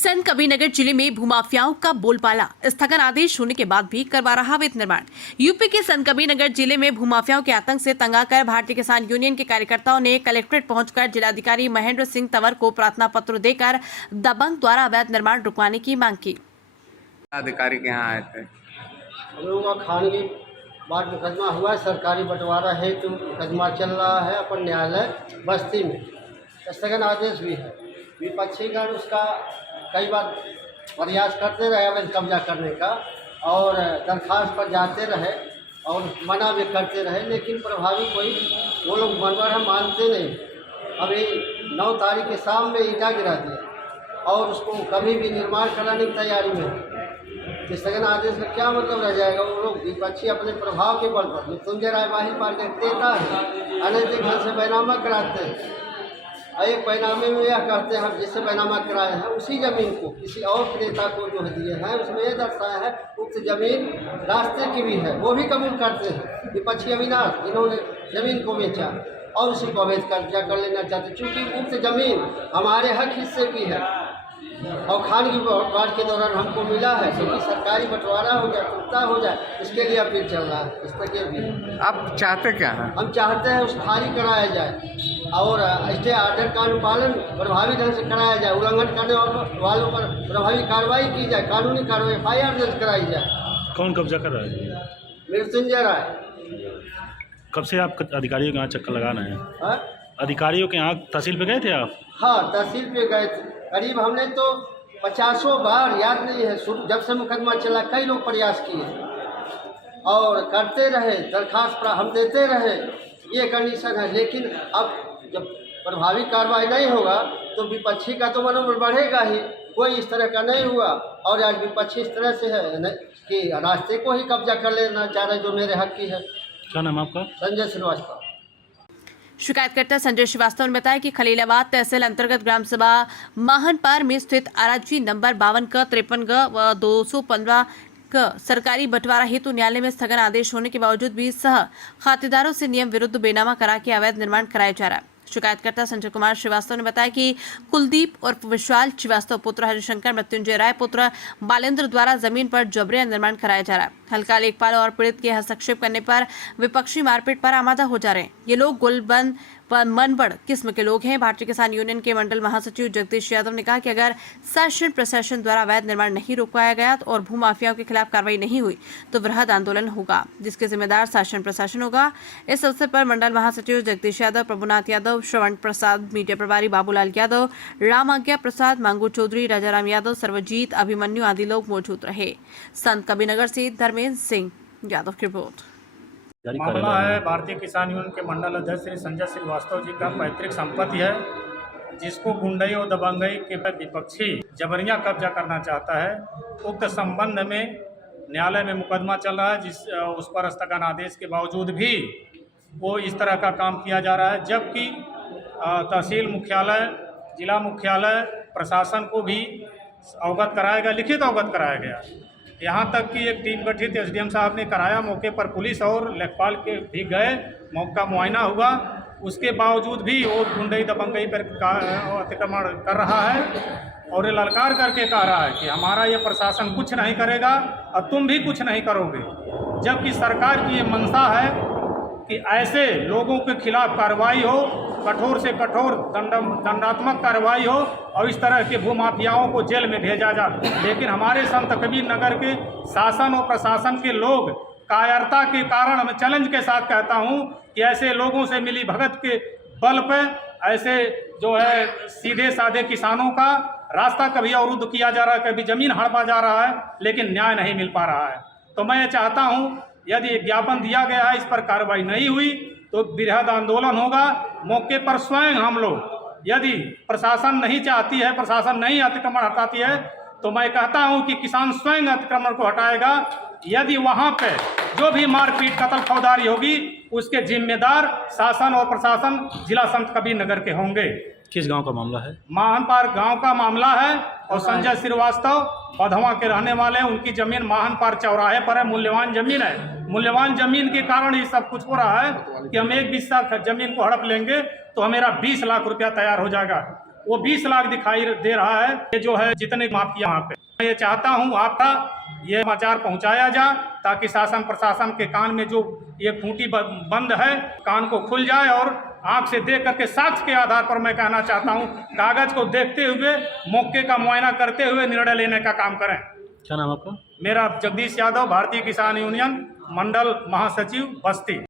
संत कबीरनगर जिले में भूमाफियाओं का बोलबाला। स्थगन आदेश होने के बाद भी करवा रहा अवैध निर्माण। यूपी के संत कबीरनगर जिले में भूमाफियाओं के आतंक से तंग आकर भारतीय किसान यूनियन के कार्यकर्ताओं ने कलेक्ट्रेट पहुंचकर जिलाधिकारी महेंद्र सिंह तंवर को प्रार्थना पत्र देकर दबंग द्वारा अवैध निर्माण रुकवाने की मांग की। अधिकारी के यहाँ आए थे। हम लोगों का खानगी बार मुकदमा हुआ है, सरकारी बंटवारा है तो मुकदमा चल रहा है अपन न्यायालय बस्ती में। स्थगन आदेश भी है। विपक्षीगण उसका कई बार प्रयास करते रहे अवैध कब्जा करने का और दरखास्त पर जाते रहे और मना भी करते रहे, लेकिन प्रभावी कोई वो लोग बनवर हम मानते नहीं। अभी 9 तारीख के शाम में ईटा गिरा दिया और उसको कभी भी निर्माण कराने की तैयारी में है। स्थगन आदेश का क्या मतलब रह जाएगा? वो लोग विपक्षी अपने प्रभाव के बल पर मृत्युंजय राय माही पार्टी देता है, अनैतिक ढंग से बैनामा कराते हैं। एक बैनामे में यह कहते हैं हम जिससे बैनामा कराए हैं उसी ज़मीन को किसी और क्रेता को जो दिए हैं, उसमें यह दर्शाया है उक्त ज़मीन रास्ते की भी है, वो भी कबूल करते हैं विपक्षी अविनाश, जिन्होंने ज़मीन को बेचा और उसी को अवैध कब्जा कर लेना चाहते, चूँकि उक्त ज़मीन हमारे हक हिस्से की है और खानगी बाढ़ के दौरान हमको मिला है, क्योंकि सरकारी बंटवारा हो जाए, पुख्ता हो जाए, इसके लिए अपील चल रहा है। इस पर भी आप चाहते क्या हैं? हम चाहते हैं उस खाली कराया जाए और स्टे आर्डर का अनुपालन प्रभावी ढंग से कराया जाए, उल्लंघन करने वालों पर प्रभावी कार्रवाई की जाए, कानूनी कार्रवाई FIR दर्ज कराई जाए। कौन कब्जा कर रहा है? मृत्युंजय राय। कब से आप अधिकारियों के यहाँ चक्कर लगा रहे हैं? हाँ, अधिकारियों के यहाँ तहसील पे गए थे आप? हाँ, तहसील पे गए थे। करीब हमने तो 50 बार, याद नहीं है, जब से मुकदमा चला कई लोग प्रयास किए और करते रहे, दरखास्त हम देते रहे, ये कंडीशन है। लेकिन अब जब प्रभावी कार्रवाई नहीं होगा तो विपक्षी का तो मनोबल बढ़ेगा ही। कोई इस तरह का नहीं हुआ और आज विपक्षी इस तरह से है कि रास्ते को ही कब्जा कर लेना चाह रहे, जो मेरे हक की है। क्या नाम आपका? संजय श्रीवास्तव। शिकायतकर्ता संजय श्रीवास्तव ने बताया कि खलीलाबाद तहसील अंतर्गत ग्राम सभा माहनपार में स्थित आरजी नंबर 52 53 व 215 सरकारी बंटवारा हेतु न्यायालय में स्थगन आदेश होने के बावजूद भी सह खातेदारों से नियम विरुद्ध बेनामा करा के अवैध निर्माण कराया जा रहा है। शिकायतकर्ता संजय कुमार श्रीवास्तव ने बताया कि कुलदीप उर्फ विशाल श्रीवास्तव पुत्र हरिशंकर मृत्युंजय राय पुत्र बालेंद्र द्वारा जमीन पर जबरिया निर्माण कराया जा रहा है। हल्का लेखपाल और पीड़ित के हस्तक्षेप करने पर विपक्षी मारपीट पर आमादा हो जा रहे हैं। ये लोग गुलबंद मनबड़ किस्म के लोग हैं। भारतीय किसान यूनियन के मंडल महासचिव जगदीश यादव ने कहा कि अगर शासन प्रशासन द्वारा अवैध निर्माण नहीं रोकवाया गया और भूमाफियाओं के खिलाफ कार्रवाई नहीं हुई तो वृहद आंदोलन होगा, जिसके जिम्मेदार शासन प्रशासन होगा। इस अवसर पर मंडल महासचिव जगदीश यादव, प्रभुनाथ यादव, श्रवण प्रसाद, मीडिया प्रभारी बाबूलाल यादव, राम आज्ञा प्रसाद, मांगू चौधरी, राजाराम यादव, सर्वजीत, अभिमन्यु आदि लोग मौजूद रहे। संत कबीरनगर से धर्मेंद्र सिंह यादव की रिपोर्ट। मामला है भारतीय किसान यूनियन के मंडल अध्यक्ष श्री संजय श्रीवास्तव जी का पैतृक संपत्ति है, जिसको गुंडई और दबंगई के विपक्षी जबरिया कब्जा करना चाहता है। उक्त संबंध में न्यायालय में मुकदमा चल रहा है, उस पर स्थगन आदेश के बावजूद भी वो इस तरह का काम किया जा रहा है, जबकि तहसील मुख्यालय, जिला मुख्यालय, प्रशासन को भी अवगत कराया गया, लिखित अवगत कराया गया। यहाँ तक कि एक टीम गठित SDM साहब ने कराया, मौके पर पुलिस और लेखपाल के भी गए, मौका मुआयना हुआ, उसके बावजूद भी वो गुंडई दबंगई पर अतिक्रमण कर रहा है और ये ललकार करके कह रहा है कि हमारा ये प्रशासन कुछ नहीं करेगा और तुम भी कुछ नहीं करोगे। जबकि सरकार की ये मंशा है कि ऐसे लोगों के खिलाफ कार्रवाई हो, कठोर से कठोर दंडात्मक कार्रवाई हो और इस तरह के भूमाफियाओं को जेल में भेजा जाए। लेकिन हमारे संत कबीरनगर के शासन और प्रशासन के लोग कायरता के कारण, मैं चैलेंज के साथ कहता हूं कि ऐसे लोगों से मिली भगत के बल पर ऐसे जो है सीधे साधे किसानों का रास्ता कभी अवरुद्ध किया जा रहा है, कभी जमीन हड़पा जा रहा है, लेकिन न्याय नहीं मिल पा रहा है। तो मैं चाहता हूँ यदि ज्ञापन दिया गया है, इस पर कार्रवाई नहीं हुई तो बृहद आंदोलन होगा। मौके पर स्वयं हम लोग, यदि प्रशासन नहीं चाहती है, प्रशासन नहीं अतिक्रमण हटाती है, तो मैं कहता हूं कि किसान स्वयं अतिक्रमण को हटाएगा। यदि वहां पे जो भी मारपीट, कत्ल, फौजदारी होगी, उसके जिम्मेदार शासन और प्रशासन जिला संत कबीरनगर के होंगे। किस गांव का मामला है? माहनपार गांव का मामला है और संजय श्रीवास्तव बधवा के रहने वाले हैं। उनकी जमीन माहनपार चौराहे पर है, मूल्यवान जमीन है। मूल्यवान जमीन के कारण ही सब कुछ हो रहा है कि हम एक 20 साल जमीन को हड़प लेंगे तो हमेरा 20 लाख रुपया तैयार हो जाएगा। वो 20 लाख दिखाई दे रहा है। ये जो है जितने माफिया वहाँ पे, मैं ये चाहता हूँ आपका ये समाचार पहुँचाया जाए ताकि शासन प्रशासन के कान में जो ये खूंटी बंद है कान को खुल जाए और आंख से देख करके साक्ष्य के आधार पर मैं कहना चाहता हूँ कागज को देखते हुए मौके का मुआयना करते हुए निर्णय लेने का काम करें। क्या नाम आपका? मेरा जगदीश यादव, भारतीय किसान यूनियन मंडल महासचिव बस्ती।